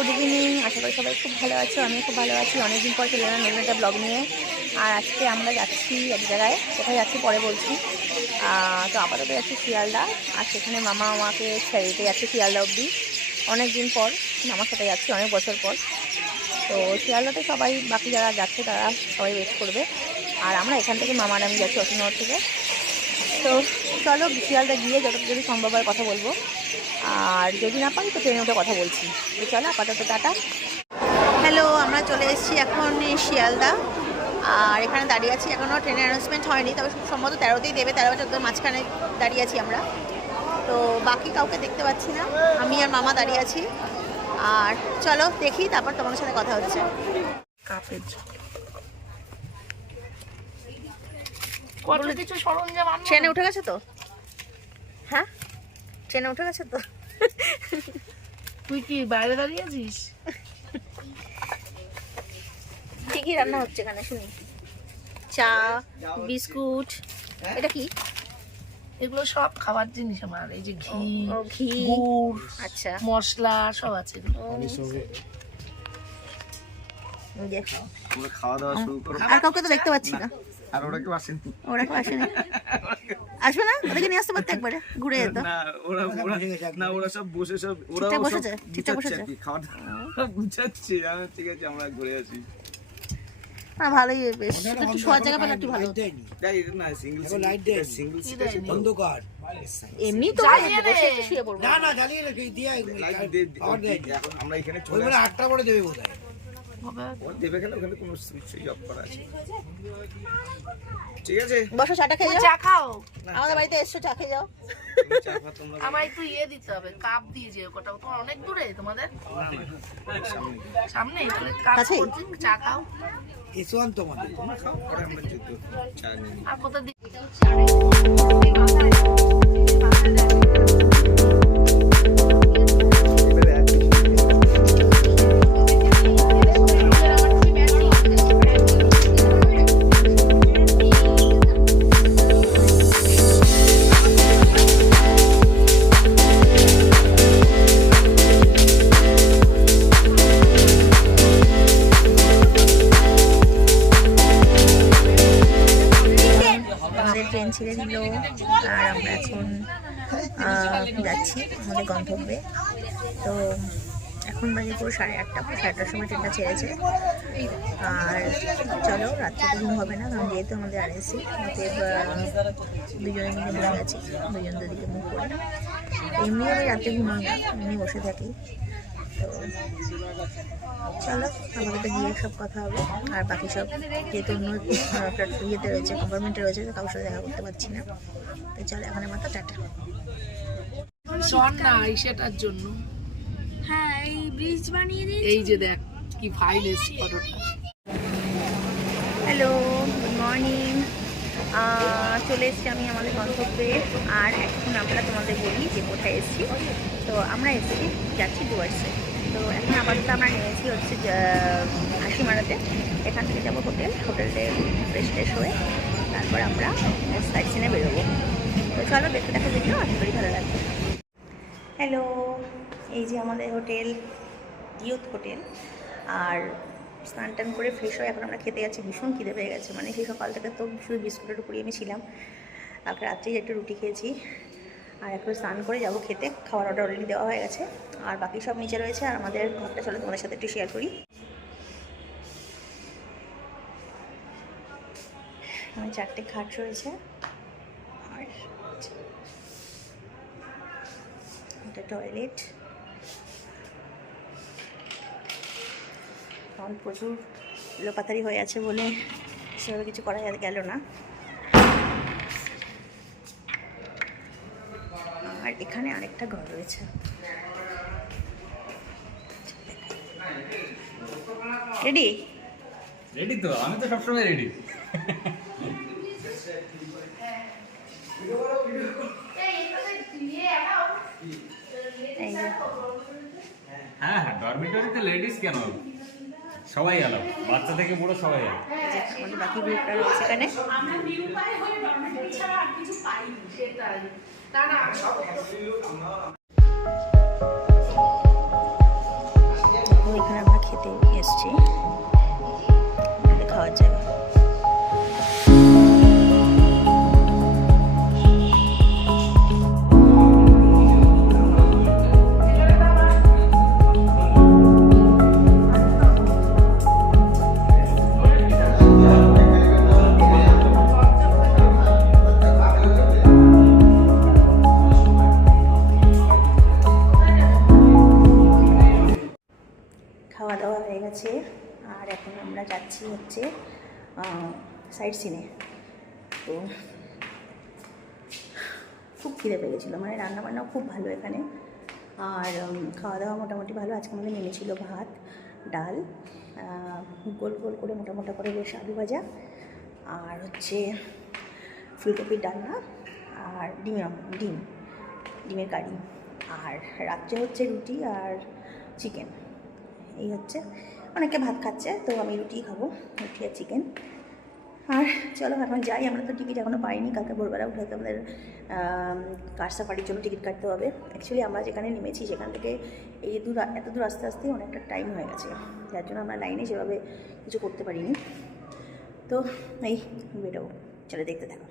Good evening. আশা করি সবাই খুব ভালো আছো আমি খুব ভালো আছি। অনেকদিন পর চলে এলাম নতুন একটা ব্লগ নিয়ে। আর আজকে আমরা যাচ্ছি এক জায়গায়, কোথায় যাচ্ছি পরে বলছি। তো আপাতত যাচ্ছি শিয়ালদা, আর সেখানে মামা আমাকে ছেড়ে দিতে যাচ্ছে শিয়ালদা অবধি। অনেক দিন পর মামার সাথে যাচ্ছি, অনেক বছর পর। তো শিয়ালদাতে সবাই, বাকি যারা যাচ্ছে তারা সবাই ওয়েট করবে। আর আমরা এখান থেকে মামার আমি যাচ্ছি অসীমনগর থেকে। তো চলো শিয়ালদা গিয়ে যত যদি সম্ভব হয় কথা বলব। আর যদি না পারি তো ট্রেনে উঠে কথা বলছি। তো চলো আপাতত টাটা। হ্যালো আমরা চলে এসেছি এখন শিয়ালদা। আর এখানে দাঁড়িয়ে আছি এখনও ট্রেনের অ্যানাউন্সমেন্ট হয়নি তবে খুব সম্ভবত তেরোতেই দেবে তেরো চোদ্দ মাঝখানে দাঁড়িয়ে আছি আমরা। তো বাকি কাউকে দেখতে পাচ্ছি না আমি আর মামা দাঁড়িয়ে আছি। আর চলো দেখি তারপর তোমার সাথে কথা হচ্ছে। কাপের ট্রেনে উঠে গেছে তো? হ্যাঁ? ট্রেনে উঠে গেছে তো? তুই কি বাইরে দাঁড়িয়ে আছিস? কি কি রান্না হচ্ছে এখানে শুনি। চা বিস্কুট এটা কি? এগুলো সব খাবার জিনিস আমার এই যে ঘি ঘি গুড় আচ্ছা। মশলা সব আছে আর কাউকে তো দেখতে পাচ্ছি না। আর ওরা কেউ আসেন ওরা কেউ আসেনি আসবে না ওদেরকে নিয়ে আসতে পারতে একবারে ঘুরে যেত না ওরা ওরা না ওরা সব বসে সব ওরা ঠিকঠাক বসেছে? ঠিকঠাক গুছাচ্ছে বসেছে? খাওয়া দাওয়া গুছাচ্ছে ঠিক আছে আমরা ঘুরে আসি না ভালোই বেশ একটু শোয়ার জায়গা পেলে একটু ভালো হতো। তাই এটা না সিঙ্গেল লাইট দেয়নি। সিঙ্গেল কি সিট দেয়নি? অন্ধকার এমনি তো জ্বালিয়ে বসে দে। একটু শুয়ে পড়ব না না জ্বালিয়ে রেখে দিয়ে লাইট দে পাওয়ার দেয়নি এখন আমরা এখানে চলে আটটা পরে দেবে বোধ হয় হবে। ওরা দেবে কেন? ওখানে কোনো সুইচ সুইচ অফ করা আছে ঠিক আছে। বসো চাটা খেয়ে যাও। চা খাও? আমাদের বাড়িতে এসছো চা খেয়ে যাও। আমার একটু ইয়ে দিতে হবে কাপ দিয়ে যে কোটা। তোমার অনেক দূরে তোমাদের? সামনে সামনে কাপ চা খাও। এসো তোমাদের। আর কোথা দিয়ে গন্তব্যে তো এখন বাজে পুরো সাড়ে আটটা সাড়ে আটটার সময় ট্রেনটা ছেড়েছে। আর চলো রাত্রে তো ঘুম হবে না কারণ যেহেতু আমাদের অতএব আহ, দুজনে মিলে বসে আছি দুজন দুদিকে মুখ করে। এমনি আমি রাত্রে ঘুমাই না এমনি বসে থাকি। তো চলো তো গিয়ে সব কথা হবে। আর বাকি সব যেহেতু অন্য ইয়েতে রয়েছে কম্পার্টমেন্টে রয়েছে তো কারোর সাথে দেখা করতে পারছি না। তো চলো এখানে মাত্র টাটা। এই সেটার জন্য। হ্যাঁ এই ব্রিজ বানিয়ে দিই এই যে দেখ কি ফাইন এসছে ফটোটা। হ্যালো গুড মর্নিং চলে এসেছি আমি আমাদের গন্তব্যে। আর এখন আমরা তোমাদের বলি যে কোথায় এসেছি। তো আমরা এসেছি যাচ্ছি ডুয়ার্সে তো এখন আপাতত আমরা নিয়েছি হচ্ছে হাসিমারাতে। এখান থেকে যাব হোটেল। হোটেলে ফ্রেশ ফ্রেশ হয়ে তারপর আমরা সাইড সিনে বেরোবো। তো চলো দেখতে দেখো ভিডিও আশা করি ভালো লাগবে। হ্যালো, এই যে আমাদের হোটেল ইউথ হোটেল। আর স্নান টান করে ফ্রেশ হয়ে এখন আমরা খেতে যাচ্ছি, ভীষণ খিদে পেয়ে গেছে। মানে সেই সকাল থেকে তো শুধু বিস্কুটের উপরই আমি ছিলাম। তারপরে রাত্রেই একটু রুটি খেয়েছি। আর এখন স্নান করে যাব খেতে। খাওয়ার অর্ডার অলরেডি দেওয়া হয়ে গেছে। আর বাকি সব নিচে রয়েছে। আর আমাদের ঘরটা চলে তোমাদের সাথে একটু শেয়ার করি। আমার চারটে খাট রয়েছে। আর এটা টয়লেট। এখন প্রচুর লোপাতারি হয়ে আছে বলে সেভাবে কিছু করা গেল না। আর এখানে আরেকটা ঘর রয়েছে। রেডি রেডি তো আমি তো সবসময় রেডি এই যে হ্যাঁ হ্যাঁ ডরমিটরিতে লেডিস কেন? সবাই আলাপ বাচ্চা থেকে বুড়ো সবাই এলো। আমাদের বাকি গ্রুপটা রয়েছে এখানে। সেটাই। না না এখন আমরা যাচ্ছি হচ্ছে সাইড সিনে তো খুব খিদে পেয়ে গেছিল মানে রান্নাবান্নাও খুব ভালো এখানে। আর খাওয়া দাওয়া মোটামুটি ভালো, আজকে আমাদের নেমেছিল ভাত, ডাল গোল গোল করে মোটা মোটা করে বেশ আলু ভাজা, আর হচ্ছে ফুলকপির ডালনা আর ডিমের ডিম, ডিমের কারি। আর রাত্রে হচ্ছে রুটি আর চিকেন এই হচ্ছে অনেকে ভাত খাচ্ছে, তো আমি রুটি খাব, রুটি আর চিকেন আর চলো এখন যাই, আমরা তো টিকিট এখনও পাইনি, কালকে ভোরবেলা উঠে হয়তো আমাদের কার সাফারির জন্য টিকিট কাটতে হবে। অ্যাকচুয়ালি আমরা যেখানে নেমেছি, সেখান থেকে এই দূর, এত দূর আস্তে আস্তে অনেকটা টাইম হয়ে গেছে। যার জন্য আমরা লাইনে সেভাবে কিছু করতে পারিনি। তো এই বেরোবো। চলে দেখতে থাকো।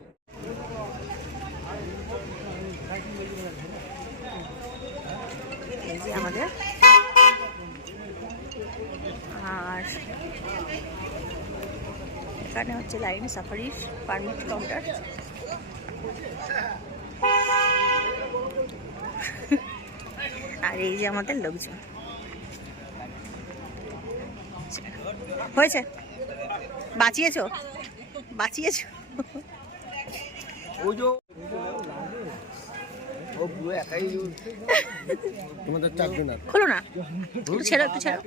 আমাদের আর এখানে হচ্ছে লাইন সাফারির পারমিট কাউন্টার। আর এই যে আমাদের লোকজন। হয়েছে? বাঁচিয়েছো? বাঁচিয়েছো ওই যে ও পুরো একাই তোমাদের চাকরি না? একটু ছেড়ো একটু ছেড়ো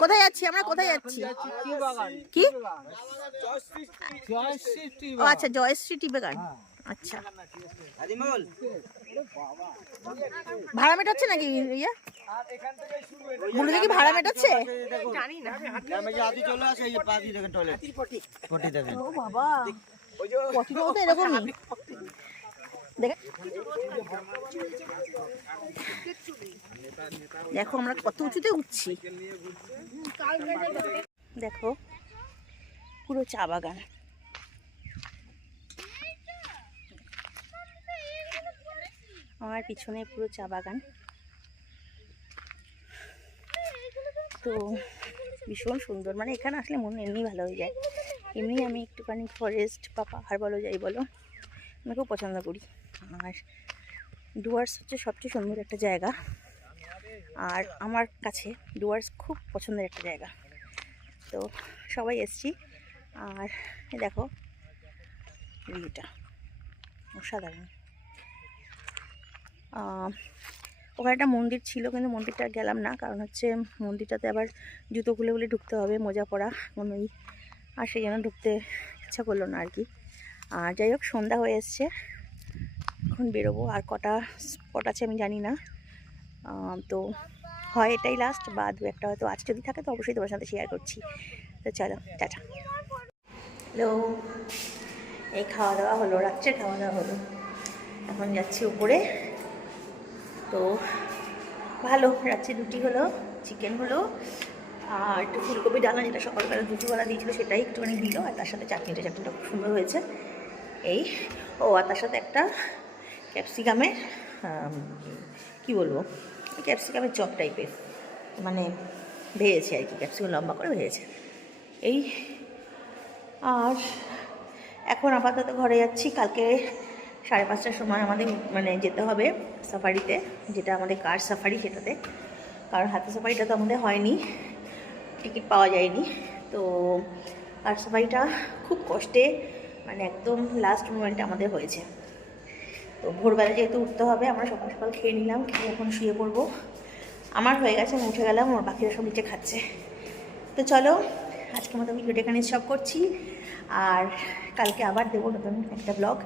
কোথায় যাচ্ছি আমরা? কোথায় যাচ্ছি? কি? ও আচ্ছা জয়শ্রী টি বাগান আচ্ছা। ভাড়া মেটাচ্ছে নাকি ইয়ে? বলে দেখি ভাড়া মেটাচ্ছে? এরকমই দেখো, আমরা কত উঁচুতে উঠছি। দেখো, পুরো চা বাগান। আমার পিছনে পুরো চা বাগান। তো ভীষণ সুন্দর মানে এখানে আসলে মন এমনি ভালো হয়ে যায়। এমনি আমি একটুখানি ফরেস্ট বা পাহাড় বলো, যাই বলো, আমি খুব পছন্দ করি। আর ডুয়ার্স হচ্ছে সবচেয়ে সুন্দর একটা জায়গা। আর আমার কাছে ডুয়ার্স খুব পছন্দের একটা জায়গা। তো সবাই এসছি। আর দেখো ভিউটা অসাধারণ। ওখানে একটা মন্দির ছিল, কিন্তু মন্দিরটা গেলাম না, কারণ হচ্ছে মন্দিরটাতে আবার জুতো খুলে খুলে ঢুকতে হবে, মোজা পরা কোনোই। আর সেই জন্য ঢুকতে ইচ্ছা করল না আর কি। আর যাই হোক, সন্ধ্যা হয়ে এসছে। এখন বেরোবো, আর কটা স্পট আছে আমি জানি না। তো হয় এটাই লাস্ট বা দু একটা হয়তো আজ যদি থাকে, তো অবশ্যই তোমার সাথে শেয়ার করছি। তো চলো, টাটা। হ্যালো এই খাওয়া দাওয়া হলো, রাত্রে খাওয়া দাওয়া হলো। এখন যাচ্ছি উপরে। তো ভালো, রাত্রে রুটি হলো চিকেন হলো, আর একটু ফুলকপি ডালনা যেটা সকালবেলা দুপুরবেলা দিয়েছিল সেটাই একটুখানি দিল, আর তার সাথে চাটনিটা চাটনিটা খুব সুন্দর হয়েছে। এই, ও, আর তার সাথে একটা ক্যাপসিকামের কি বলব, ক্যাপসিকামের চপ টাইপের মানে ভেজেছে আর কি, ক্যাপসিকাম লম্বা করে ভেজেছে। এই, আর এখন আপাতত ঘরে যাচ্ছি, কালকে সাড়ে পাঁচটার সময় আমাদের মানে যেতে হবে সাফারিতে, যেটা আমাদের কার সাফারি সেটাতে। কারণ হাতে সাফারিটা তো আমাদের হয়নি, টিকিট পাওয়া যায়নি। তো কার সাফারিটা খুব কষ্টে মানে একদম লাস্ট মোমেন্টে আমাদের হয়েছে। তো ভোরবেলা যেহেতু উঠতে হবে, আমরা সকাল সকাল খেয়ে নিলাম, খেয়ে এখন শুয়ে পড়ব। আমার হয়ে গেছে, আমি উঠে গেলাম, ওর বাকিরা সব নিচে খাচ্ছে। তো চলো, আজকের মতো ভিডিওটা এখানে সব করছি। আর কালকে আবার দেবো নতুন একটা ব্লগ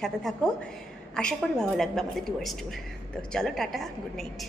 সাথে থাকো। আশা করি ভালো লাগবে আমাদের টুয়ার্স ট্যুর তো চলো টাটা গুড নাইট